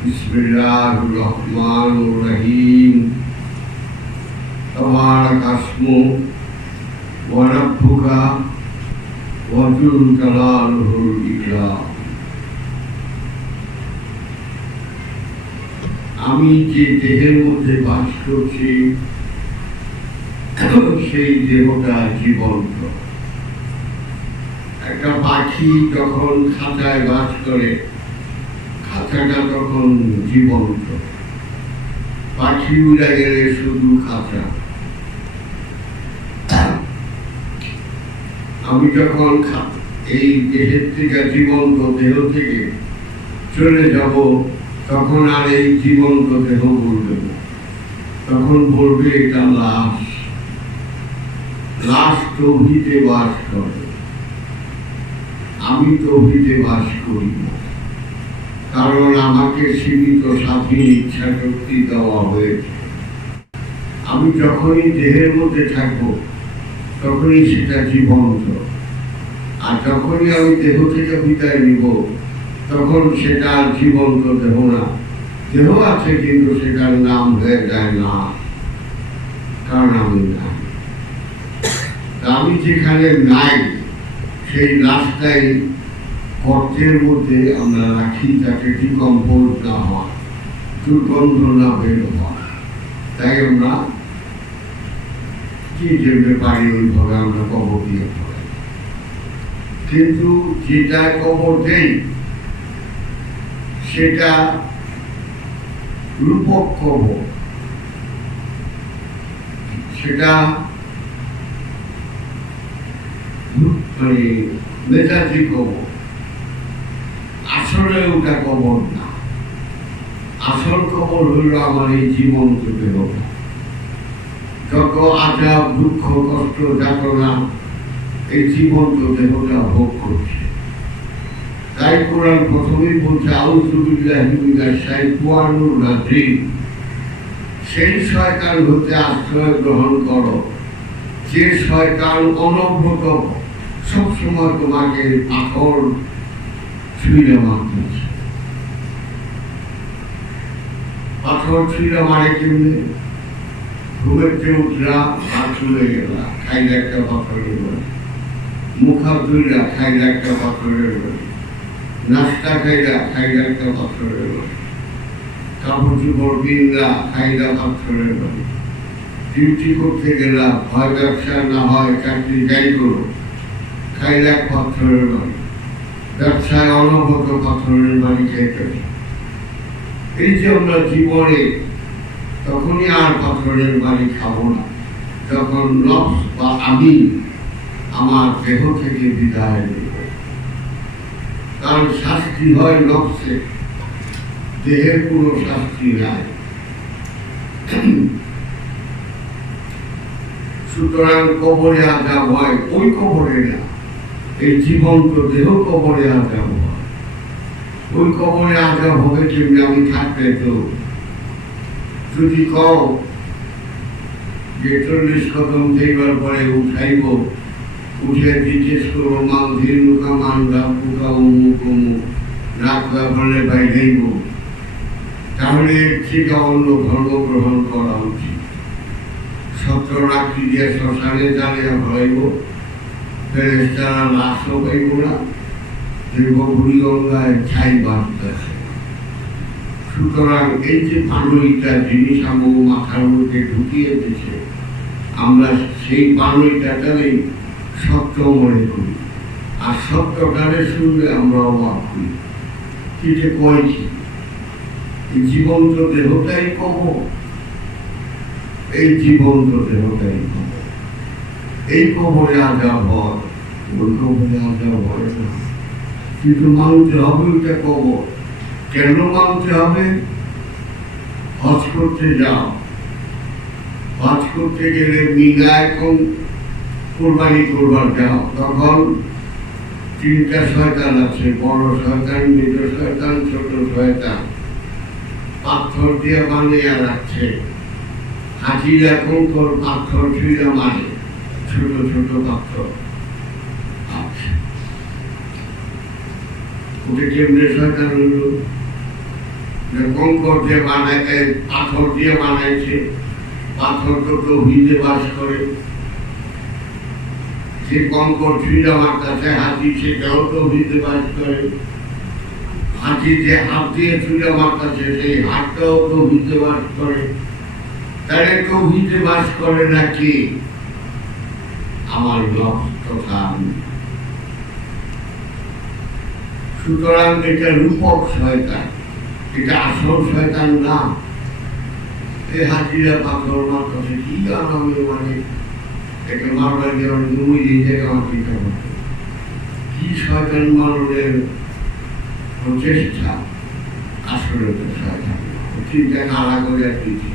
بسم الله الرحمن الرحيم تبارك اسمه وربك وجل جلاله الإكرام আমি যে দেহের মধ্যে বাস করছি সেই দেহটা জীবন্ত একটা পাখি যখন খাঁচায় বাস করে খাঁচাটা তখন জীবন্ত পাখি উড়ে গেলে শুধু খাঁচা। আমি যখন এই দেহের থেকে, জীবন্ত দেহ থেকে চলে যাব, তখন আর এই জীবন্ত দেহ বলবে না। তখন বলবে, এটা লাশ। লাশ তৌহিতে বাস করে। আমি তৌহিতে বাস করি না। কারণ আমাকে সীমিত স্বাধীন ইচ্ছা শক্তি দেওয়া হয়েছে। আমি যখনই দেহের মধ্যে থাকব, তখনই সেটা জীবন্ত। আর যখনই আমি দেহ থেকে বিদায় নিব, তখন সেটা আর জীবন্ত দেহ না। দেহ আছে কিন্তু সেটার নাম হয়ে যায় না। কারণ আমি নাই। আমি যেখানে নাই, সেই রাস্তায় গর্তের মধ্যে আমরা রাখি যাতে ডিকম্পোজ না হয় দুর্গন্ধ না বের হয় তাই আমরা কি যেতে পারি ওইভাবে আমরা কবর দিয়ে পড়াই কিন্তু যেটা কবর দেই, সেটা রূপক কবর। সেটা মানে মেজাজি কবর। আসলে ওটা কবর না। আসল কবর হইল আমার এই জীবন্ত দেহটা যত আজাব, দুঃখ, কষ্ট, যাতনা, এই জীবন্ত দেহটা ভোগ করছে। তাই কোরআন প্রথমেই বলছে আউজুবিল্লাহি মিনাশ শাইতানির রাজিম। সেই শয়তান হতে আশ্রয় গ্রহণ করো। যে শয়তান অনবরত সবসময় তোমাকে পাথর মারতেছে পাথর ছুঁড়ে মারে কেমনে ঘুমের চেয়ে উঠলা আর চলে গেলা খাইলে একটা পাথরের বাড়ি মুখা ধুইলা খাইলে একটা পাথরের বাড়ি নাস্তা খাইলা খাইলে একটা পাথরের বাড়ি কাপড় চোপড় কিনলা খাইলা পাথরের বাড়ি ডিউটি করতে গেলাম হয় ব্যবসা না হয়, চাকরি যাই করো খাইলা পাথরের বাড়ি ব্যবসায় অনবত পাথরের বাড়ি খাইতে এই যে আমরা জীবনে তখনই আর পাথরের বাড়ি খাব না, যখন নফস বা আমি আমার দেহ থেকে বিদায় নেব। কারণ শাস্তি হয় নফসে দেহের কোনো শাস্তি নাই। সুতরাং কবরে আজাব হয় ওই কবরে না এই জীবন্ত দেহ কবরে আজাব ওই কবরে আজাব হবে কেমনি? আমি থাকতে তো। যদি কও যে চল্লিশ কদম দেবার পরে উঠাইব উঠে জিজ্ঞেস করব, মাল ধীর মুখা মানলা পুকা অমুক অমুক রাখবা বলে বাইরেইব। তাহলে এর থেকে অন্য ধর্ম গ্রহণ করা উচিত। সত্য রাত্রি দিয়ে শ্মশানে জ্বালিয়া ভরাইব। ফেরেস্তারা লাশও পাইব না দেখব বুড়ি গঙ্গায় ছাই সুতরাং এই যে পানইটা জিনিস আমার মাথার মধ্যে ঢুকিয়ে আমরা সেই পানইটাটারই সত্য মনে করি। আর সত্যটারে শুনলে আমরা অবাক হই। কি যে কয়েছি জীবন্ত দেহটাই কম এই জীবন্ত দেহটাই কম এই কবরে আর আজাব হয় ওই কবরে আজাব হয় না। কিন্তু মানতে হবে ওইটা কবর। কেন মানতে হবে? হজ করতে যাও। হজ করতে গেলে মিনা এখন কোরবানি করবার যাও। তখন তিনটা শয়তান আছে, বড় শয়তান মেজ শয়তান, ছোট শয়তান। পাথর দিয়ে বানিয়ে রাখছে। হাজির এখন তোর পাথর ছুঁড়ে মারে? ছোট ছোট পাথর আচ্ছা ওটা কেমনে শয়তান হলো কঙ্কর দিয়ে বানায় পাথর দিয়ে বানাইছে, পাথর তো তৌহিদে বাস করে। যে কঙ্কর ছুঁড়ে আমার কাছে, হাতি সেটাও তৌহিদে বাস করে। হাতি যে হাত দিয়ে ছুঁড়ে আমার কাছে, সেই হাতটাও তৌহিদে বাস করে। তাহলে তৌহিদে বাস করে নাকি? আমার লক্ষ তথা সুতরাং এটা রূপক শয়তান, এটা আসল শয়তান না। এই হাজিরা পাথর আমার কাছে কি গান আমি মানে একে মারবার গিয়ে তুমি এই জায়গায় করতো কি শয়তান মারণের প্রচেষ্টা? আসলে তো শয়তান চিন্তা নাড়া করে দিয়েছে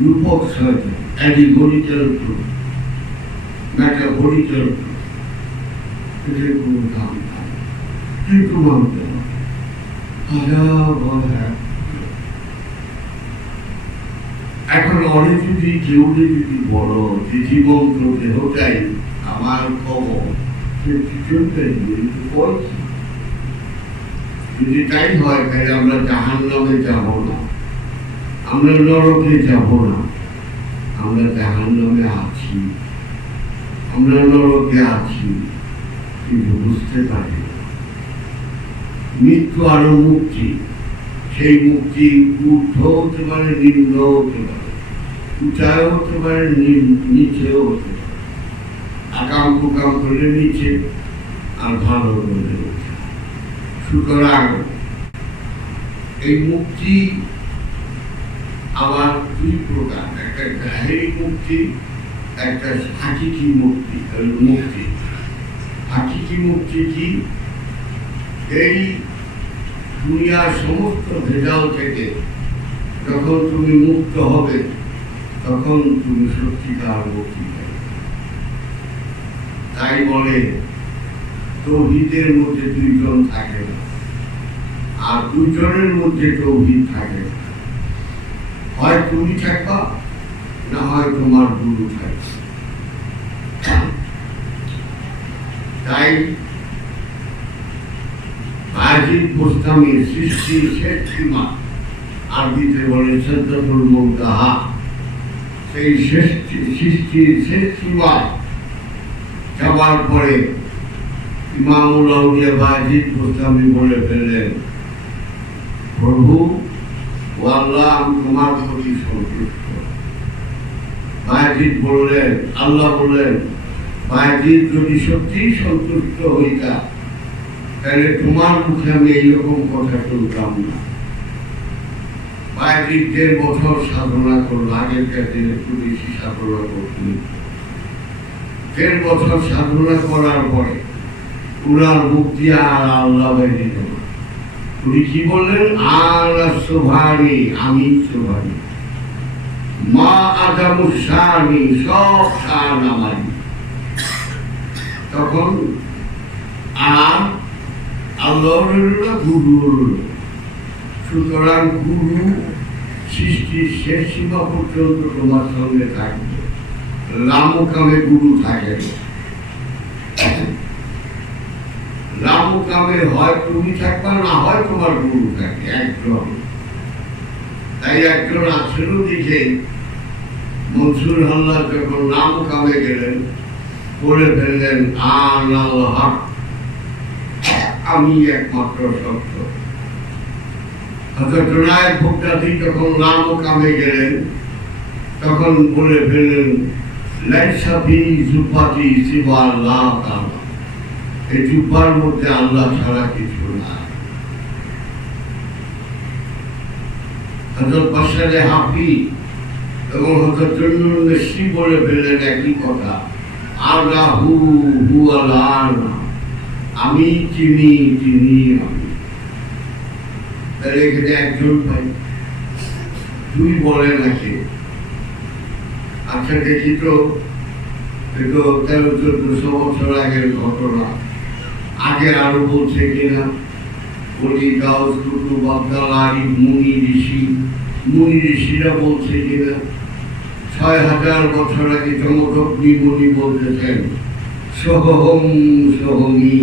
রূপক শয়তান অ্যালিগোরিক্যাল প্রুফ এদের কোনো দাম এখন অনেক যদি কেউ যদি যে আমার খবর যদি তাই হয়, তাহলে আমরা জাহান নামে যাব না। আমরা নরকে যাব না। আমরা জাহান নামে আছি। আমরা নরকে আছি বুঝতে পারি মৃত্যু আরও মুক্তি, সেই মুক্তি ঊর্ধ্ব হতে পারে, নিম্ন হতে পারে উঁচায় হতে পারে নিচেও হতে পারে। আকাম কুকাম করলে নিচে, আর ভালো করলে সুতরাং এই মুক্তি আবার দুই প্রকার, একটা জাহেরি মুক্তি একটা হাকিকি মুক্তি? মুক্তি। হাকিকি মুক্তি কি? এই দুনিয়ার সমস্ত ভেজাল থেকে যখন তুমি মুক্ত হবে, তখন তুমি সত্যিকার মুক্তি পাবে। তাই বলে, তৌহিদের মধ্যে দুইজন থাকে না। আর দুইজনের মধ্যে তৌহিদ থাকে হয় তুমি থাকবা না হয় তোমার গুরু থাকবে তাই আজিব মুস্তামির সৃষ্টি শেষীমা আরবিতে বলে সদ্দুল মুমতাহা সেই সৃষ্টির শেষ সীমা যাবার পরে ইমামুল আউলিয়া বাজিদ মুস্তামি বলে ফেললেন প্রভু ও আল্লাহ আমি তোমার প্রতি সন্তুষ্ট বাজিদ বললেন, আল্লাহ বললেন বাজিদ যদি সত্যিই সন্তুষ্ট হইতা তাহলে তোমার মুখে আমি এইরকম কথা শুনতাম না। বাইরের দেড় বছর সাধনা একটু বেশি সাধনা করতেন। দেড় বছর সাধনা করার পরে উনার মুক্তি আর আল্লাহ উনি কি বললেন? আর সোভানি আমি সোভানি মা আদামু সানি সব সান আমারই তখন আর আল্লাহর গুরু সুতরাং গুরু সৃষ্টির শেষ সীমা পর্যন্ত তোমার সঙ্গে থাকবে। রামকামে গুরু থাকে। রামকামে হয় তুমি থাকবা, না হয় তোমার গুরু থাকে একজন তাই একজন আসল দিকে মনসুর হাল্লা যখন রামকামে গেলেন, বলে ফেললেন আন আল্লাহ, আমি একমাত্র সত্য। হজরত নায়ক ভোক্তাদি যখন নাম কামে গেলেন, তখন বলে ফেললেন লাইসাফি এই জুব্বার মধ্যে আল্লাহ ছাড়া কিছু না হজরত বাসারে হাফি এবং হজরত শ্রী বলে ফেললেন একই কথা। হু আল্লাহ আমি চিনি চিনি আমি। এখানে একজন ভাই, দুই বলে নাকি? আচ্ছা দেখি তো। তেরো চোদ্দশো বছর আগের ঘটনা। আগে আরও বলছে কিনা? বলি কুতুব আব্দাল মুনি ঋষি মুনি ঋষিরা বলছে কিনা ছয় হাজার বছর আগে চমকগ্নি মুনি বলতেছেন সহম সহমি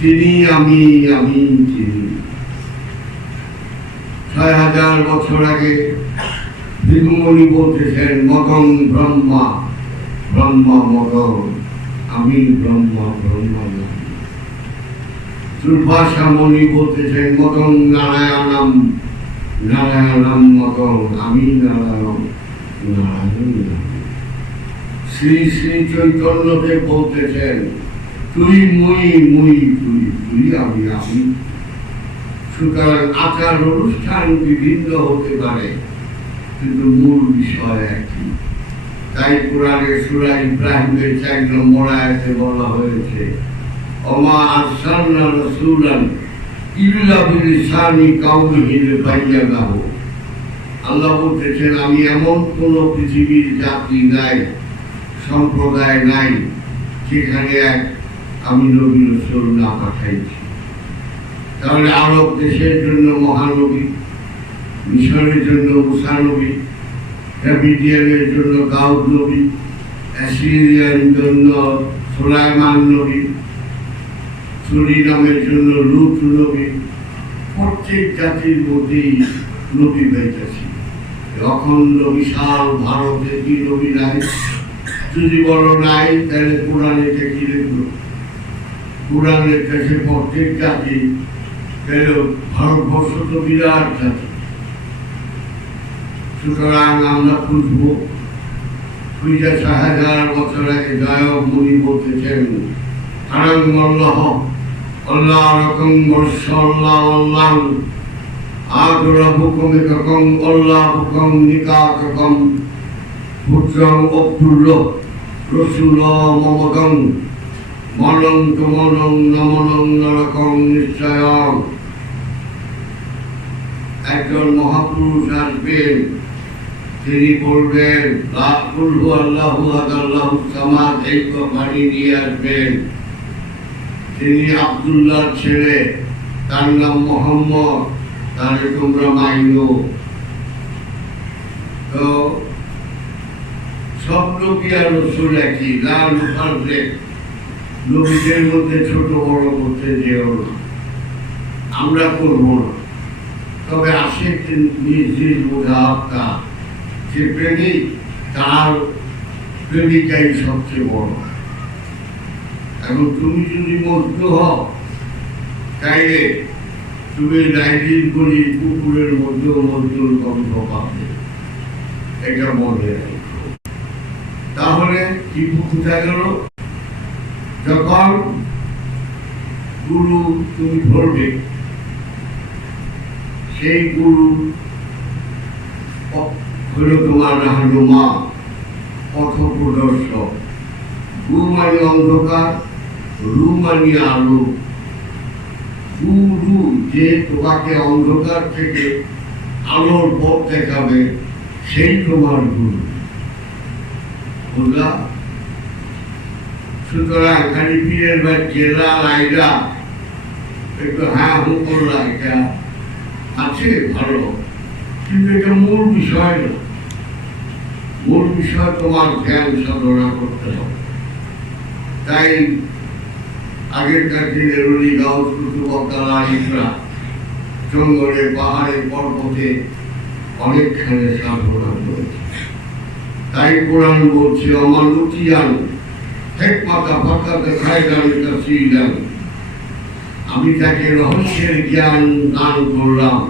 তিনি আমি আমি তিনি ছয় হাজার বছর আগে বলতেছেন মদন ব্রহ্মা ব্রহ্মা মদন আমি ব্রহ্মা ব্রহ্মা নই। দুর্ভাষা মণি বলতেছেন মদন নারায়ণম নারায়ণম মদন, আমি নারায়ণ নারায়ণ। শ্রী শ্রী চৈতন্যদেব বলতেছেন তুই মুই মুই, তুই তুই, আমি আমি সুতরাং আচার অনুষ্ঠান বিভিন্ন হতে পারে, কিন্তু মূল বিষয় একই তাই কোরআনে সুরা ইব্রাহিমের চার নম্বর আয়াতে বলা হয়েছে অমা আরসালনা রাসূলান ইল্লা বিলিসানি কাউমিহি লিবায়্যানাহু আল্লাহ বলতেছেন, আমি এমন কোন পৃথিবীর জাতি নাই, সম্প্রদায় নাই এক আমি নবী রসুল না পাঠাইছি। তাহলে আরব দেশের জন্য মহানবী, মিশরের জন্য মুসানবী ড্রাভিডিয়ানের জন্য গাউদ নবী, অ্যাসিরিয়ার জন্য সোলাইমান নবী সুরিনামের জন্য লুট নবী প্রত্যেক জাতির মধ্যেই নবী পাইতেছি। অখণ্ড, বিশাল ভারতে কি নবী নাই? যদি বলো নাই, তাহলে কোরআনে কি লিখলো কোরআনের কাছে প্রত্যেক জাতি, তাহলে ভারতবর্ষ তো বিরাট জাতি। সুতরাং আমরা খুঁজবো খুঁজে হাজার বছর আগে গায়ক মুনি বলতেছেন আরং মল্লাহ আল্লাহ রকম বর্ষ আল্লাহ আল্লাহ আদরা হুকুম ককম আল্লাহ হুকুম নিকাকম পুত্রং অপ্তুল্য রসুল মমকং মলং তুমলং নমলং নরকং নিশ্চয় একজন মহাপুরুষ আসবেন তিনি বলবেন লাকুলহু আল্লাহু আদাল্লাহু সামাদ এই বাড়ি নিয়ে আসবেন তিনি আব্দুল্লাহ ছেলে। তার নাম মোহাম্মদ তাহলে তোমরা মাইনো। তো সব নবী আর রসুল একই। লাল ফার্জে নবীদের মধ্যে ছোট বড় করতে যেও না। আমরা করব না। তবে আসে নিজ নিজ বোঝা আত্মা যে প্রেমিক, তার প্রেমিকাই সবচেয়ে বড়। এখন তুমি যদি মজদু হও, তাইলে তুমি করি, কুকুরের মধ্যেও মজদুর গন্ধ পাবে এটা মনে তাহলে কি গেল? যখন গুরু তুমি ধরবে, সেই গুরু হলো তোমার রাহানো মা পথ প্রদর্শক গু মানে অন্ধকার রু মানে আলো যে তোমাকে অন্ধকার থেকে আলোর পথ দেখাবে, সেই তোমার গুরু বুঝলা সুতরাং খালি পীরের বা জেলা লাইলা একটু হ্যাঁ হু করলা, এটা আছে, ভালো। কিন্তু এটা মূল বিষয় না। মূল বিষয় তোমার জ্ঞান সাধনা করতে হবে। তাই আগেরকার দিনের রুলি গাউস কুতুবকালা ইসরা জঙ্গলে পাহাড়ে পর্বতে অনেকখানে সাধনা করেছে তাই কোরআন বলছে, আমার লুচিয়ান হেকমাতা ফাঁকা দেখায় দামি কাসিলাম আমি তাকে রহস্যের জ্ঞান দান করলাম।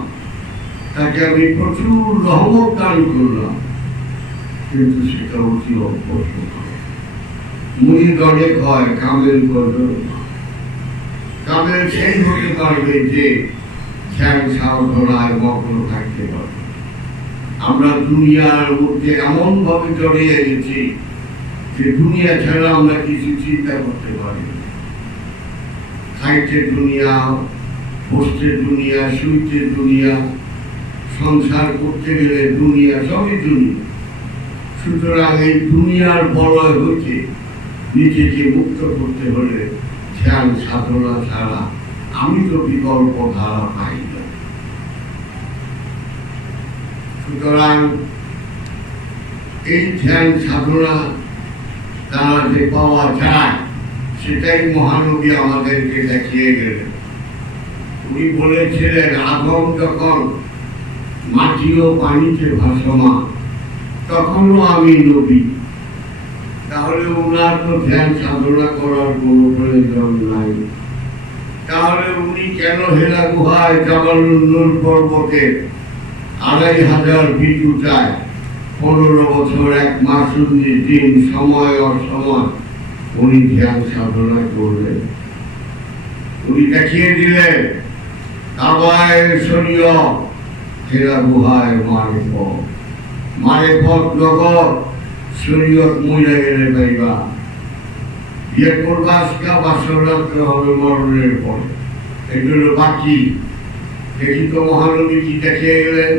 তাকে আমি প্রচুর রহমত দান করলাম। কিন্তু সেটা অতি অভ্যস্ত মুনি অনেক হয় কামেল করবে কামেল সেই হতে পারবে যে ধ্যান সাধনায় মগ্ন থাকতে পারবে আমরা দুনিয়ার মধ্যে এমন ভাবে জড়িয়ে গেছি যে দুনিয়া ছাড়া আমরা কিছু চিন্তা করতে পারি খাইতে দুনিয়া, বসতে দুনিয়া, শুইতে দুনিয়া, সংসার করতে গেলে দুনিয়া সবই দুনিয়া। সুতরাং এই দুনিয়ার বড় হইতে নিজেকে মুক্ত করতে হলে ধ্যান সাধনা ছাড়া আমি তো বিকল্প ধারা পাই না। সুতরাং এই ধ্যান সাধনা দ্বারা যে পাওয়া যায়, সেটাই মহানবী আমাদেরকে দেখিয়ে গেলেন। উনি বলেছিলেন আদম যখন মাটি ও পানিতে ভাসমান, তখনও আমি নবী। তাহলে ওনার তো ধ্যান সাধনা করার কোনো প্রয়োজন নাই। তাহলে উনি কেন হেরা গুহায় জামালুন্নুর পর্বতে আড়াই হাজার ফিট উঁচায়? পনেরো বছর, এক মাস উনিশ দিন, সময়, অসময় উনি ধ্যান সাধনা করলেন। উনি দেখিয়ে দিলেন, কাবায় শরীয় হেরা গুহায় মারে পথ। মারে পথ জগৎ শরীয়ত মহিলা গেলে পাইবা। বিয়ে করবা আজকে বাসর রাখতে হবে মরণের পরে। এগুলো বাকি। দেখি তো মহানবী কি দেখিয়ে গেলেন?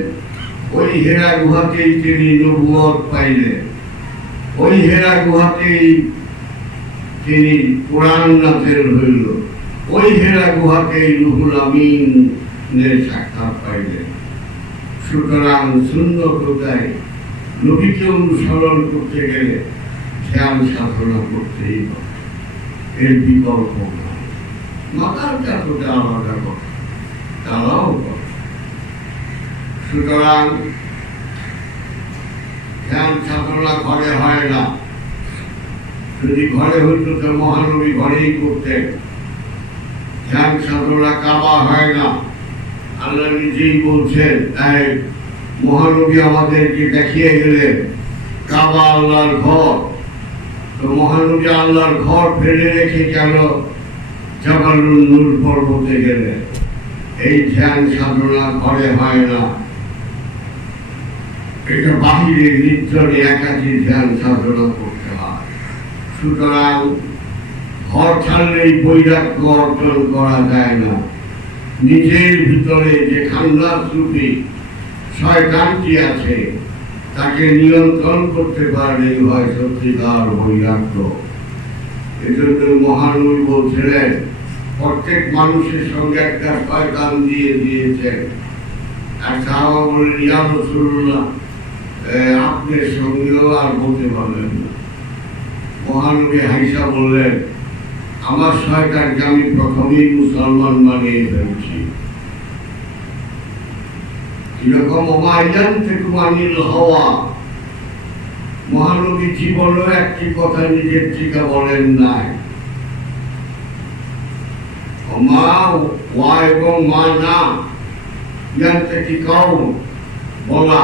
ওই হেরা গুহাতেই তিনি নবুয়ত পাইলেন। ওই হেরা গুহাতেই তিনি কোরআন নাথের হইল। ওই হেরা গুহাতেই রুহুল আমিনের সাক্ষাৎ পাইলেন। সুতরাং সুন্দর কোথায় নবীকে অনুসরণ করতে গেলে ধ্যান সাধনা করতেই হবে। এর বিকল্প মাতার কাছে আলাদা কথা, তারাও করে সুতরাং ধ্যান সাধনা ঘরে হয় না। যদি ঘরে হইত তো মহানবী ঘরেই করতেন। ধ্যান সাধনা কাবা হয় না। আল্লাহ নিজেই বলছেন তাই মহানবী আমাদেরকে দেখিয়ে গেলেন কাবা আল্লাহর ঘর। তো মহানবী আল্লাহর ঘর ফেলে রেখে কেন জাবালুল নূর পর্বতে গেলেন? এই ধ্যান সাধনা ঘরে হয় না। এটা বাহিরে নির্জনে একাকি ধ্যান সাধনা করতে হয়। সুতরাং ঘর ছাড়লেই বৈরাগ্য অর্জন করা যায় না। নিজের ভিতরে যে খান্দার সুফি শয়তানটি আছে? তাকে নিয়ন্ত্রণ করতে পারলেই হয় সত্যিকার বৈরাগ্য। এজন্য মহানবী বলছিলেন প্রত্যেক মানুষের সঙ্গে একটা শয়তান দিয়ে দিয়েছেন। আর সাহাবা বললেন ইয়া রাসূলুল্লাহ এ, আপনার সঙ্গেও আর বলতে পারলেন না। হাইসা বললেন আমার শয়তানকে আমি প্রথমেই মুসলমান বানিয়ে ফেলছি। এরকম অমাইজান থেকে আনিল হওয়া। মহানবী জীবনেও একটি কথা নিজের থেকে বলেন নাই। মা এবং মা না ইয়ান থেকে কাউ বলা,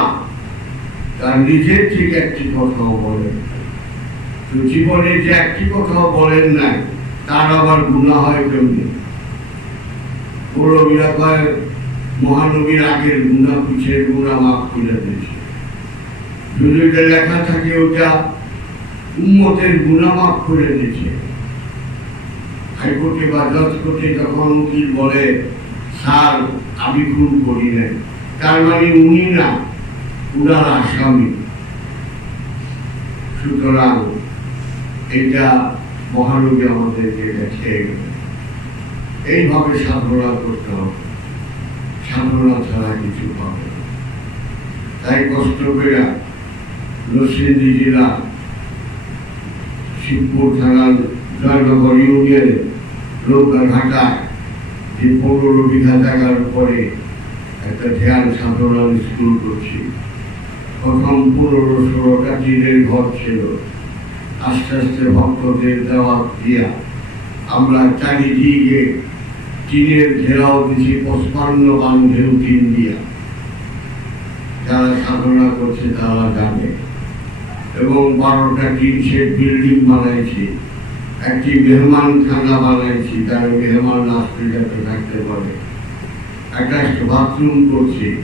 তার নিজের থেকে একটি কথাও বলেন তো জীবনে যে একটি কথাও বলেন নাই, তার আবার গুণা হয় কেমনি পৌরবীরা কয় মহানবীর আগের গুণা পিছের গুণা মাফ করে দিয়েছে। ওটা লেখা থাকে ওটা উন্মতের গুণা মাফ করে দিয়েছে। হাইকোর্টে বা জজ কোর্টে যখন উকিল বলে, স্যার, আমি খুন করি নাই। তার মানে উনি না, উনার আসামি। সুতরাং এটা মহানবী আমাদেরকে গেল এইভাবে সাধনা করতে হবে। সাধনা ছাড়া কিছু না। তাই কষ্ট করে নরসিংদী জেলা শিবপুর থানার জয়নগর ইউনিয়নে নৌকাঘাটায় যে পনেরো বিঘা জায়গার উপরে একটা ধ্যান সাধনার স্কুল করছি প্রথম পনেরো ষোলোটা টিনের ঘর ছিল আস্তে আস্তে ভক্তদের দেওয়া দিয়া আমরা চারিদিকে টিনের ঘেরাও দিছি পঁচপান্ন বান্ধেও টিন দিয়া। যারা সাধনা করছে তারা জানে। এবং বারোটা টিন শেড বিল্ডিং বানাইছি। একটি মেহমান খানা বানাইছি, তার মেহমান আসতে থাকতে পারে। একটা বাথরুম করছি।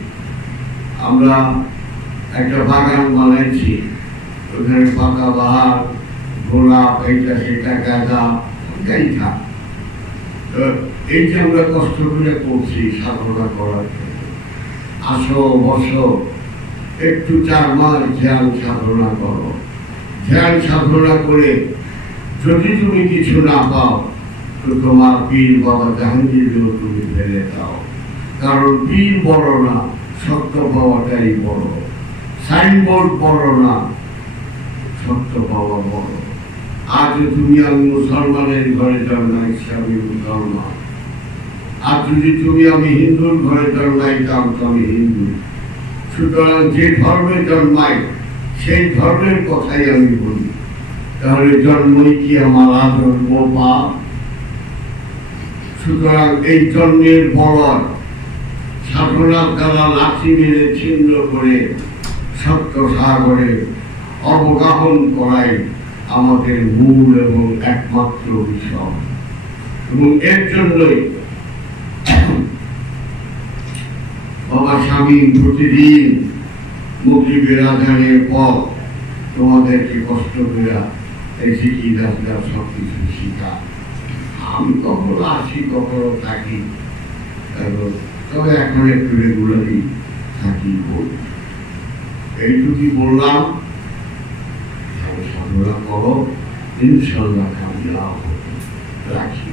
আমরা একটা বাগান বানাইছি। ওখানে পাকা বাহার, গোলাপ, এইটা সেটা, গাঁদা ওটাই থাক। এই যে আমরা কষ্ট করে করছি সাধনা করার আসো, বসো, একটু চার মাস ধ্যান সাধনা করো। ধ্যান সাধনা করে যদি তুমি কিছু না পাও, তো তোমার পীর বাবা জাহাঙ্গীরকেও তুমি ফেলে দাও। কারণ পীর বড় না, সত্য পাওয়াটাই বড়। সাইনবোর্ড বড় না, সত্য পাওয়া বড়। আজ তুমি আমি মুসলমানের ঘরে জন্মাইছি আমি মুসলমান। আর যদি তুমি আমি হিন্দুর ঘরে জন্মাইতাম তো আমি হিন্দু। সুতরাং যে ধর্মে জন্মায় সেই ধর্মের কথাই আমি বলি। তাহলে জন্মই কি আমার আধর্ম পাপ? সুতরাং এই জন্মের বলয় সাধনার দ্বারা লাঠি মেরে ছিন্ন করে সত্য সাগরে অবগাহন করাই আমাদের মূল এবং একমাত্র বিষয়। এবং এর জন্যই বাবা স্বামী প্রতিদিন মুক্তিবের আধানের পর তোমাদেরকে কষ্ট করে এই দাস দাস সব কিছু শিখা আমি কখনো আসি, কখনো থাকি। তবে এখন একটু রেগুলারই থাকি বই। এইটুকুই বললাম। সাধনা করো। ইনশাল্লাহ কামিয়াব। রাখি।